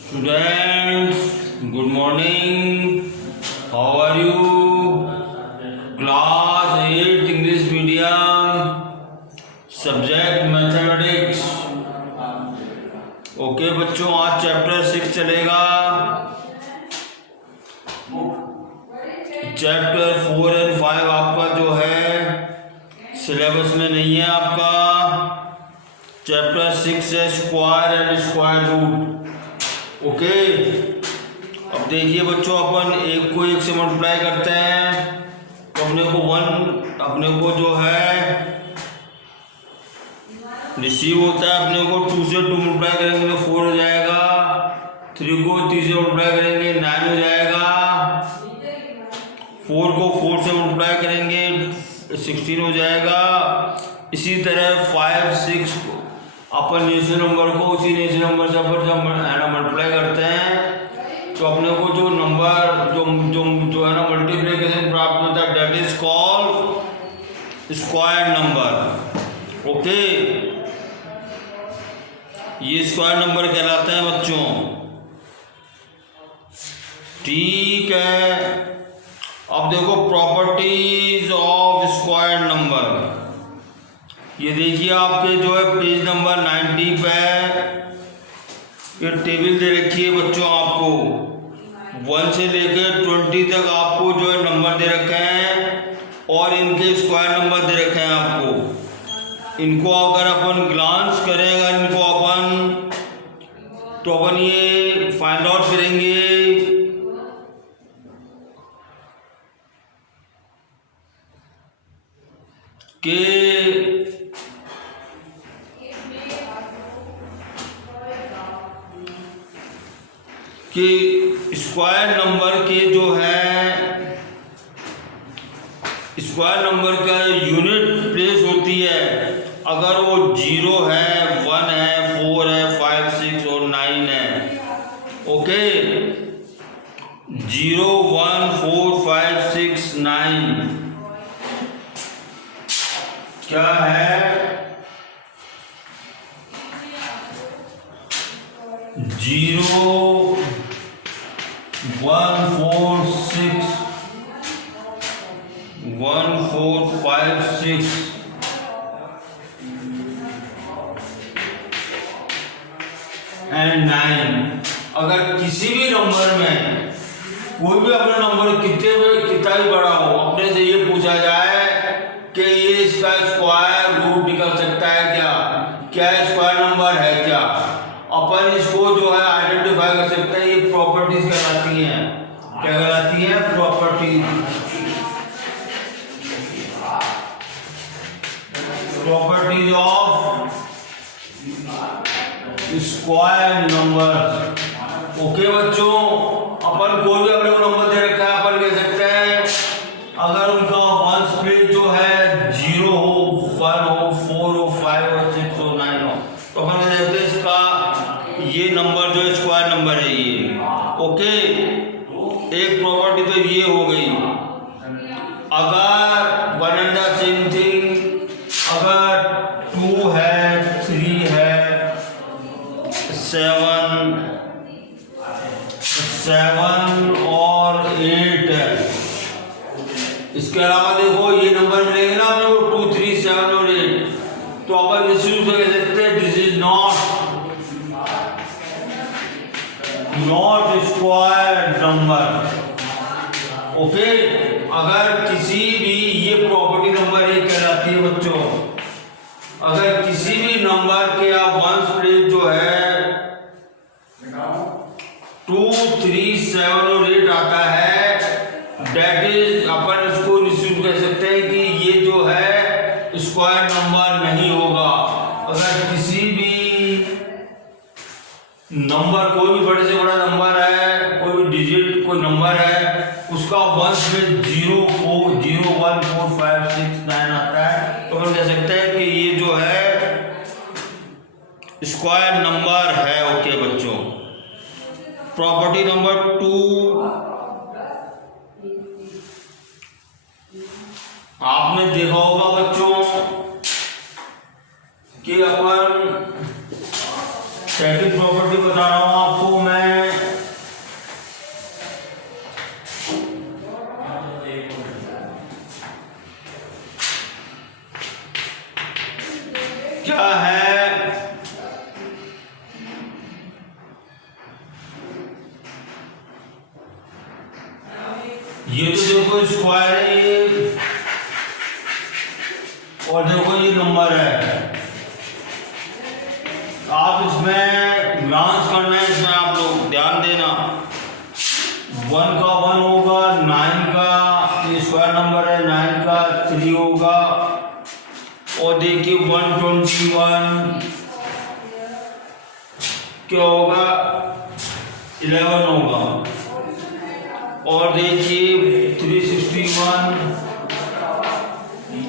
Students, good morning. How are you? Class 8 English medium, subject mathematics. Okay बच्चों, आज chapter 6 चलेगा। Chapter 4 और 5 आपका जो है सिलेबस में नहीं है आपका। चैप्टर 6 है square and square root. Okay, अब देखिए बच्चों, अपन एक को एक से मल्टीप्लाई करते हैं तो अपने को जो है रिसीव होता है। अपने को 2 से 2 मल्टीप्लाई करेंगे तो 4 हो जाएगा। 3 को 3 से मल्टीप्लाई करेंगे 9 हो जाएगा। 4 को 4 से मल्टीप्लाई करेंगे 16 हो जाएगा। इसी तरह 5, 6 को अपन नेचुरल नंबर को उसी नेचुरल नंबर से अपन जब मल्टीप्लाई करते हैं तो अपने को जो नंबर जो है ना मल्टीप्लिकेशन प्राप्त होता है, that is called square number. Okay, ये स्क्वायर नंबर कहलाते हैं बच्चों। ठीक है, अब देखो प्रॉपर्टीज ऑफ स्क्वायर नंबर। ये देखिए आपके जो है पेज नंबर 90 पे ये टेबल दे रखी है बच्चों। आपको 1 से लेकर 20 तक आपको जो है नंबर दे रखे हैं और इनके स्क्वायर नंबर दे रखे हैं आपको। इनको अगर अपन ग्लांस करेंगे इनको अपन तो अपन ये फाइंड आउट करेंगे कि स्क्वायर नंबर के जो है स्क्वायर नंबर का यूनिट प्लेस होती है। अगर वो 0 है, 1 है, 4 है, 5, 6 और 9 है। ओके, 0, 1, 4, 5, 6, 9 क्या है? 0, 1, 4, 6, 1, 4, 5, 6 एंड 9। अगर किसी भी नंबर में कोई भी अपना नंबर कितना भी बड़ा हो, अपने से ये पूछा जाए कि ये इसका स्क्वायर रूट निकल सकता है क्या स्क्वायर नंबर है क्या, अपन इसको जो है आइडेंटिफाई कर सकते हैं। ये प्रॉपर्टीज कहलाती हैं। क्या कहलाती है? Properties of square number. Okay बच्चों, अपन कोई भी अपने को नंबर दे रखा है, अपन कह सकते हैं अगर उनका वंस प्लेस जो है 0 हो, 1 हो, 4 हो, 5 हो, 6 हो, 9 हो तो अपन कह सकते हैं इसका ये नंबर जो स्क्वायर नंबर है ये। ओके, एक प्रॉपर्टी तो ये हो गई। अगर one and the same thing, अगर 2 है, 3 है, 7 और 8 है। इसके अलावा देखो ये नंबर मिलेंगे ना अपने को 2, 3, 7 और 8 तो अपन निश्चित रूप से कह सकते हैं this is not square number. Okay, अगर किसी भी ये प्रॉपर्टी नंबर 1 कहलाती है बच्चों। अगर किसी भी नंबर के आप वंस प्लेस जो है 2, 3, 7 और 8 आता है, दैट इज अपन इसको निश्चित कह सकते हैं कि ये जो है स्क्वायर नंबर नहीं होगा। अगर किसी भी नंबर, कोई भी बड़े से बड़ा नंबर है, कोई भी डिजिट कोई नंबर है, उसका वंस में 0, 1, 4, 5, 6, 9 आता है तो अपन कह सकते हैं कि ये जो है स्क्वायर नंबर है। ओके बच्चों, प्रॉपर्टी नंबर 2 आपने देखा होगा बच्चों कि अपन स्टैटिक प्रॉपर्टी बता रहा हूं आपको मैं ये तो देखो स्क्वायर है ये, और देखो ये नंबर है। आप इसमें ग्रांस करना है, इसमें आप लोग ध्यान देना। 1 का 1 होगा, 9 का ये स्क्वायर नंबर है, 9 का 3 होगा, और देखिए 121 क्या होगा, 11 होगा, और देखिए 361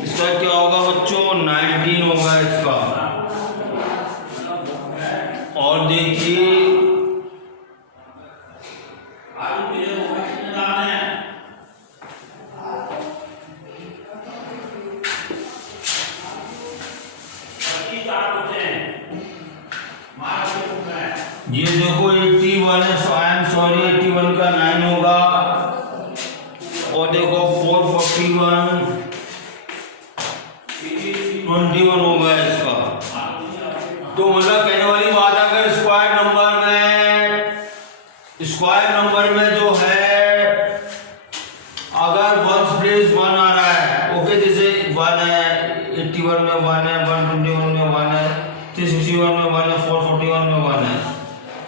इसका क्या होगा बच्चों, 19 होगा इसका, और देखिए ये देखो 81 है, आई एम सॉरी 81 का 9 होगा, और देखो 441 21 होगा इसका। तो मतलब कहने वाली बात, अगर स्क्वायर नंबर में जो है अगर वंस प्लेस 1 आ रहा है, ओके, जैसे 1 है, 81 में 1 है, 121 में 1 है, 361 में 1 है, 441 में 1 है,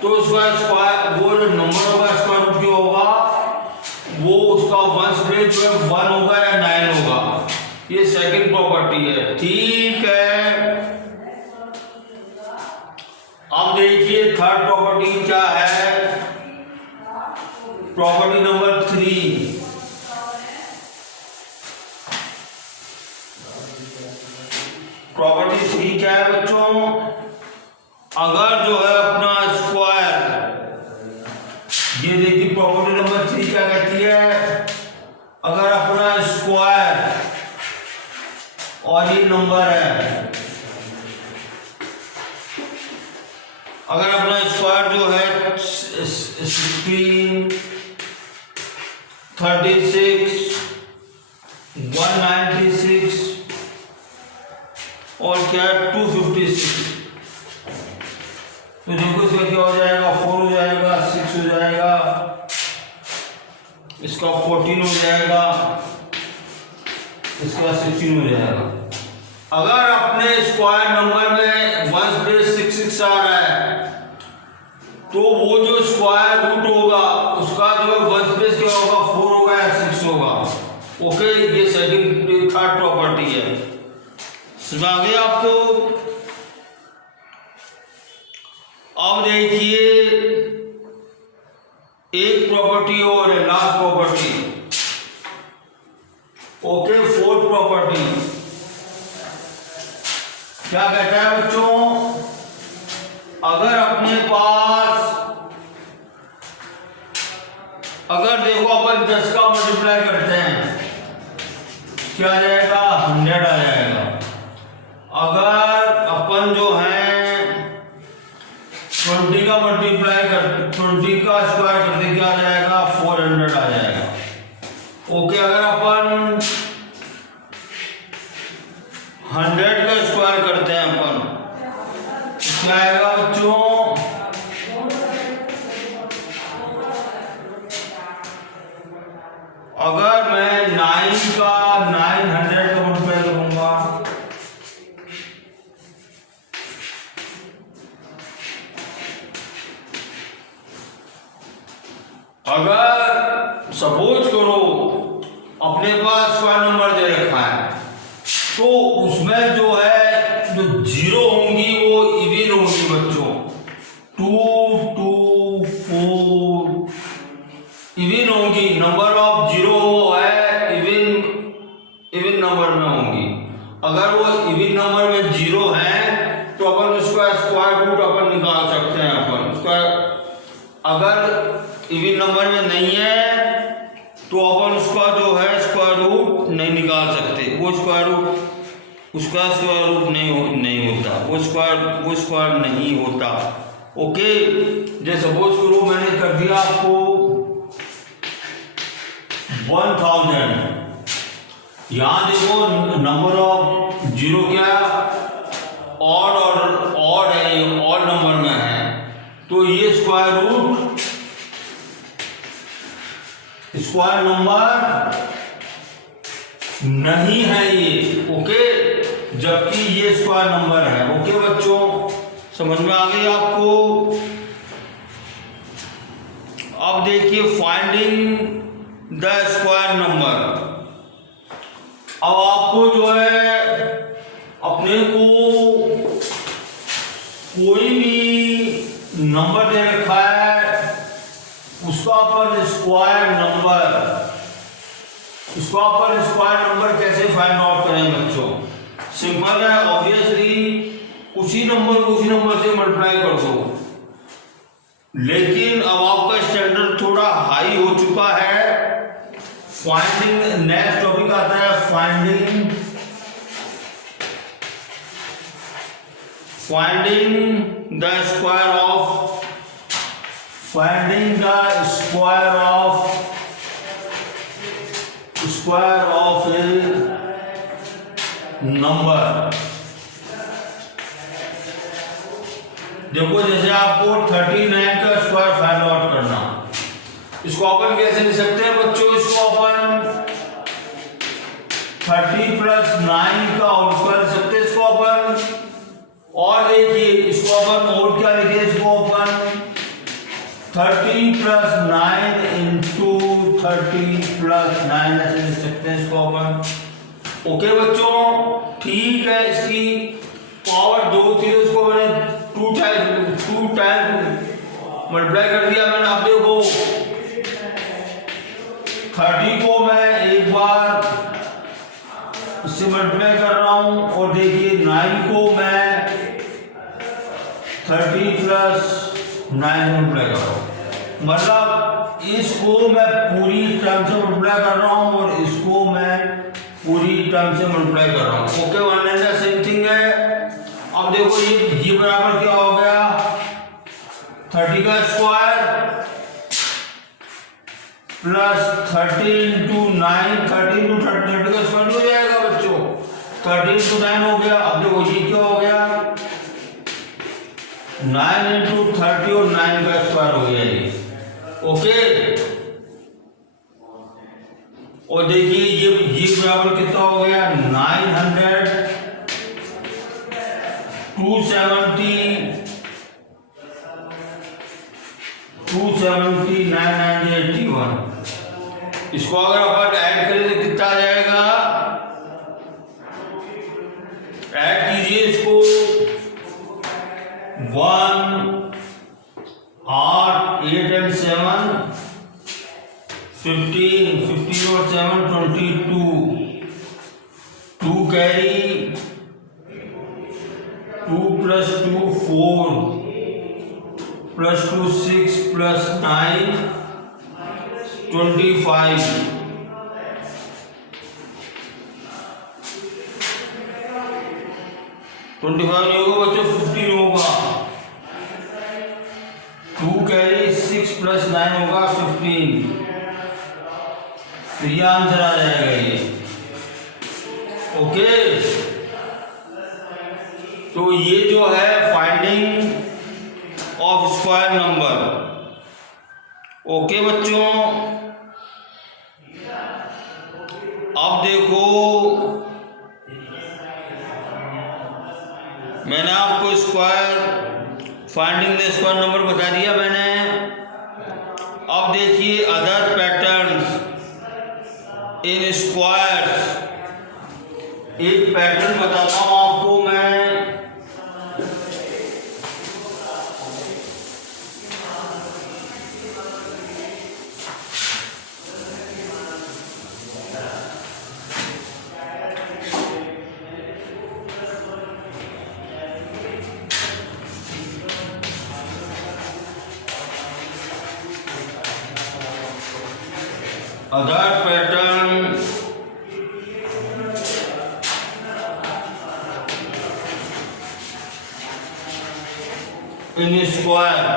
तो उसका स्क्वायर वो जो नंबर होगा स्क्वायर रूट क्या होगा, वो उसका वंस प्लेस जो है 1 होगा या 9 होगा। ये सेकंड प्रॉपर्टी है, ठीक है। अब देखिए थर्ड प्रॉपर्टी क्या है, प्रॉपर्टी नंबर 3। प्रॉपर्टी 3 क्या है बच्चों, अगर जो है अपना स्क्वायर, ये देखिए प्रॉपर्टी नंबर 3 क्या कहती है, अगर अपना स्क्वायर और ये नंबर है, अगर अपना स्क्वायर जो है 16, 36, 196 और क्या 256, तो देखो इसका क्या हो जाएगा, 4 हो जाएगा, 6 हो जाएगा, इसका 14 हो जाएगा, इसका 16 हो जाएगा। अगर अपने स्क्वायर नंबर में 1 प्लस 6 आ रहा है, तो वो जो स्क्वायर रूट होगा उसका जो है 1 प्लस क्या होगा, 4 होगा या 6 होगा। ओके, ये सेकंड थर्ड प्रॉपर्टी है, समझ आ गया आपको। अब देखिए एक प्रॉपर्टी और है, last property, okay, fourth property क्या कहता है बच्चों, अगर अपने पास, अगर देखो अपन 10 का मल्टीप्लाई करते हैं क्या आ जाएगा, 100 आ जाएगा। अगर अपन जो है 20 का मल्टीप्लाई कर, 20 का स्क्वायर करते क्या आ जाएगा, 400 आ जाएगा। ओके, अगर अपन 100 का स्क्वायर करते हैं अपन, क्या आएगा बच्चों, अगर मैं 9 का 900 का मल्टीप्लाई करूंगा, अगर सपोज करो अपने पास स्क्वायर नंबर दे रखा है, तो उसमें जो है जो जीरो होंगी वो इवन होंगी बच्चों, 2, 2, 4 इवन होंगी, नंबर ऑफ जीरो है इवन नंबर में होंगी। अगर वो इवन नंबर में जीरो है तो अपन उसका स्क्वायर रूट अपन निकाल सकते हैं अपन उसका। अगर इवन नंबर में नहीं है तो अपन उसका जो है स्क्वायर रूट नहीं निकाल सकते, वो स्क्वायर रूट उसका स्क्वायर रूट नहीं होता, वो स्क्वायर नहीं होता। ओके, जैसे सपोज करो मैंने कर दिया आपको 1000, यहां देखो नंबर ऑफ जीरो क्या ऑड और ऑड है, ये ऑड नंबर में है, तो ये स्क्वायर रूट स्क्वायर नंबर नहीं है ये, ओके, जबकि ये स्क्वायर नंबर है। ओके बच्चों, समझ में आ गई आपको। अब देखिए फाइंडिंग द स्क्वायर नंबर। अब आपको जो है अपने को कोई भी नंबर दे रखा है, उसका अपन स्क्वायर नंबर कैसे फाइंड आउट करें बच्चों? सिंपल है, ऑब्वियसली उसी नंबर से मल्टीप्लाई कर दो। लेकिन अब आपका स्टैंडर्ड थोड़ा हाई हो चुका है। फाइंडिंग, नेक्स्ट टॉपिक आता है finding the square of A number. देखो जैसे आपको 39 का स्क्वायर फाइंड आउट करना, इसको अपन कैसे लिख सकते हैं बच्चों? इसको अपन 30 + 9 का होल स्क्वायर लिख सकते हैं इसको अपन। और देखिए इसको अपन और क्या लिखे, इसको अपन 30 + 9 × 30 + 9 ऐसे लिख सकते हैं इसको अपन। ओके बच्चों, ठीक है। इसकी पावर 2 थी तो इसको मैंने 2 टाइम मल्टीप्लाई कर दिया मैंने। अब देखो 30 को मैं एक बार इससे मल्टीप्लाई कर रहा हूं, और देखिए 9 को मैं 30 + 9 मल्टीप्लाई कर रहा हूं। मतलब इसको मैं पूरी टर्म से मल्टीप्लाई कर रहा हूं और इसको मैं पूरी टर्म से मल्टीप्लाई कर रहा हूं। Okay, one and the same thing है। अब देखो ये बराबर क्या हो गया? 30 का स्क्वायर प्लस 30 × 9, 30 × 30 का स्क्वायर हो जाएगा बच्चों, 30 × 9 हो गया। अब देखो ये क्या हो गया? 9 × 30 और 9 का स्क्वायर हो गया ये। ओके, और देखिए ये बराबर कितना हो गया? 900, 270, 270, 990, 81। इसको अगर अपन ऐड करें तो कितना आ जाएगा? ऐड कीजिए इसको, 1, 8, 8 and 7, 15 और 7, 22, 2 कैरी, 2 + 2 4, + 2 6, + 9 25। 25 नहीं होगा बच्चों, 15 होगा। 2 कैरी 6 + 9 होगा 15। तो ये आंसर आ जाएगा ये। ओके, तो ये जो है finding of square number. Okay बच्चों, अब देखो मैंने आपको फाइंडिंग द स्क्वायर नंबर बता दिया मैंने। अब देखिए अदर पैटर्न्स इन स्क्वायर्स। एक पैटर्न बताता हूं आपको मैं। Other pattern in square.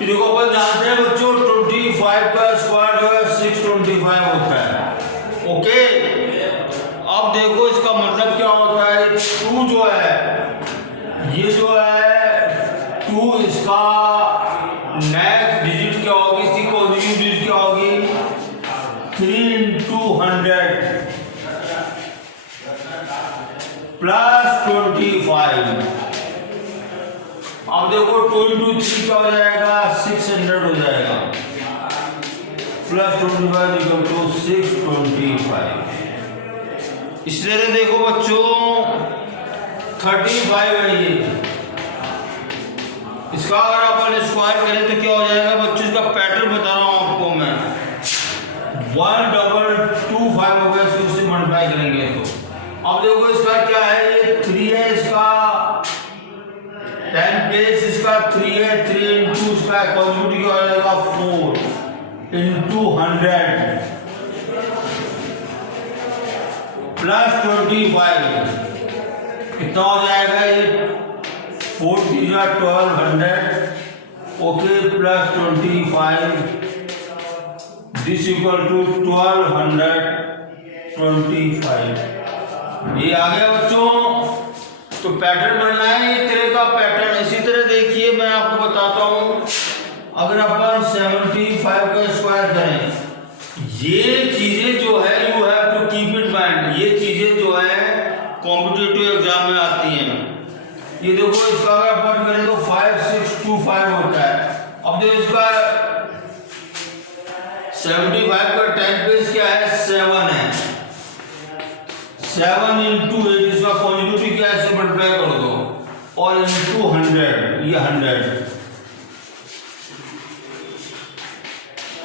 देखो अपन जानते हैं बच्चों 25 का स्क्वायर जो है 625 होता है। ओके, अब देखो इसका मतलब क्या होता है? 2 जो है, ये जो है 2, इसका नेक्स्ट डिजिट क्या होगी? इसकी होगी 3 into 100 प्लस 25। अब देखो 2 into 3 क्या हो जाएगा 600 हो जाएगा प्लस 25 इक्वल टू 625। इस तरह देखो बच्चों 35 है ये, इसका अगर अपन स्क्वायर करें तो क्या हो जाएगा बच्चों, इसका पैटर्न बता रहा हूं आपको मैं। 1225 होगा, इसको मल्टीप्लाई करेंगे तो अब देखो इसका क्या है, ये 3 है, इसका 10 प्लेस इसका 3 है, 3 into इसका कॉन्जुगेट क्या हो जाएगा 4 into 100 प्लस 25 कितना हो जाएगा ये 4 3 1200 okay plus 25 this equal to 1225। ये आ गया बच्चों। तो पैटर्न बनना है इस तरह का पैटर्न। इसी तरह देखिए मैं आपको बताता हूं, अगर अपन 75 का स्क्वायर करें, ये चीजें जो है you have to keep it mind, ये चीजें जो है कॉम्पिटिटिव एग्जाम में आती हैं। ये देखो इसका अगर अपन करें तो 5625 होता है। अब देखो इसका 75 का 10 बेस क्या है 7 है, 7 into 8 इसका कॉन्जुगेट क्या है, इसे मल्टीप्लाई कर दो और into 100 ये 100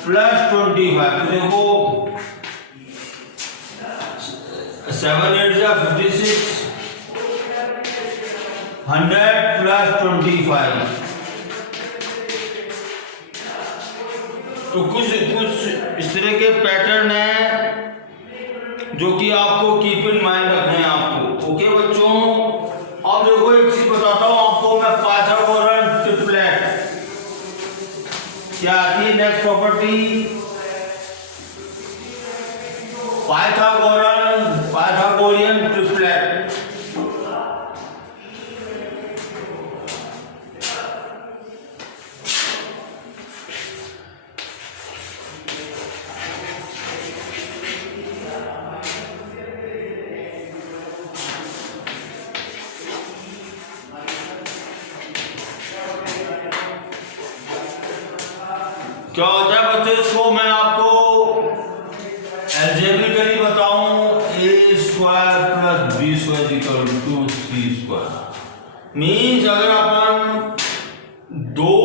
प्लस 25। तो देखो 7 8 जा 56 100 प्लस 25। तो कुछ इस तरह के पैटर्न है जो कि आपको कीप इन माइंड रखने हैं आपको। ओके बच्चों, अब देखो एक चीज बताता हूं आपको मैं, पाइथागोरन ट्रिपलेट क्या आती है नेक्स्ट प्रॉपर्टी, पाइथागोरियन ट्रिपलेट। क्या होता है बच्चों, इसको मैं आपको एल्जेब्रिकली बताऊं, a square plus b square equal to c square. Means अगर अपन दो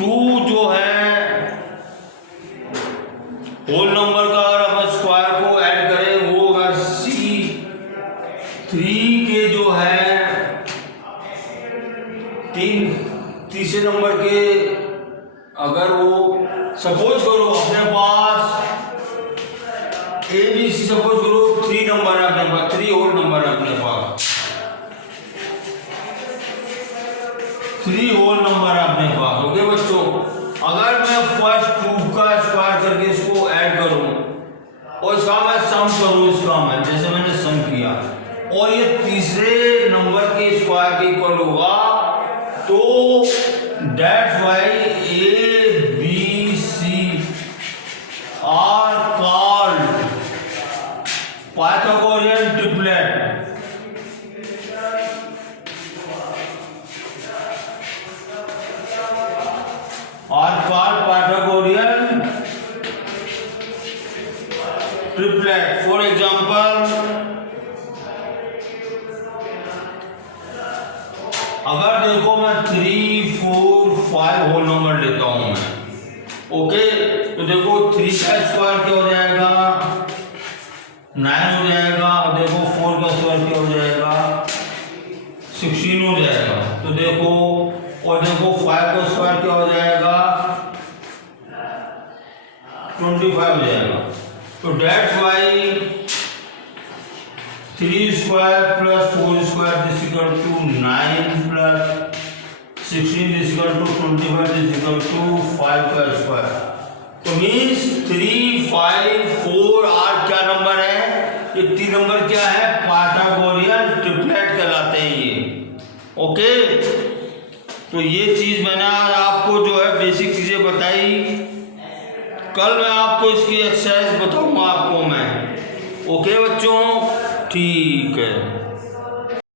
2 जो है होल नंबर का अगर अपन स्क्वायर को ऐड करें, वो अगर c3 के जो है तीसरे नंबर के, अगर वो सपोज करो अपने पास ABC सपोज करो 3 नंबर है अपने पास, 3 होल नंबर है अपने पास, 3 होल नंबर है अपने पास। ओके बच्चों, अगर मैं फर्स्ट 2 का स्क्वायर करके इसको ऐड करूं और इसका मैं सम करूं, इसका मैं जैसे मैंने सम किया और ये तीसरे नंबर के स्क्वायर के इक्वल होगा, तो that's why ABC are called Pythagorean triplet। Are called Pythagorean triplet। For example, अगर देखो मैं 3 4 5 होल नंबर लेता हूं मैं, ओके, तो देखो 3 का स्क्वायर क्या हो जाएगा 9 हो जाएगा, और देखो 4 का स्क्वायर क्या हो जाएगा 16 हो जाएगा। तो देखो और देखो 5 का स्क्वायर क्या हो जाएगा 25 हो जाएगा। तो that's why 3 square plus 4 square this equal to 9 plus 16 this equal to 25 this equal to 5 का स्क्वायर। तो मीन्स 3 5 4 आर क्या नंबर है, ये 3 नंबर क्या है पाइथागोरियन ट्रिपलेट कहलाते हैं ये। ओके, तो ये चीज मैंने आपको जो है बेसिक चीजें बताई। कल मैं आपको इसकी एक्सरसाइज बताऊंगा आपको मैं। ओके बच्चों, ठीक है।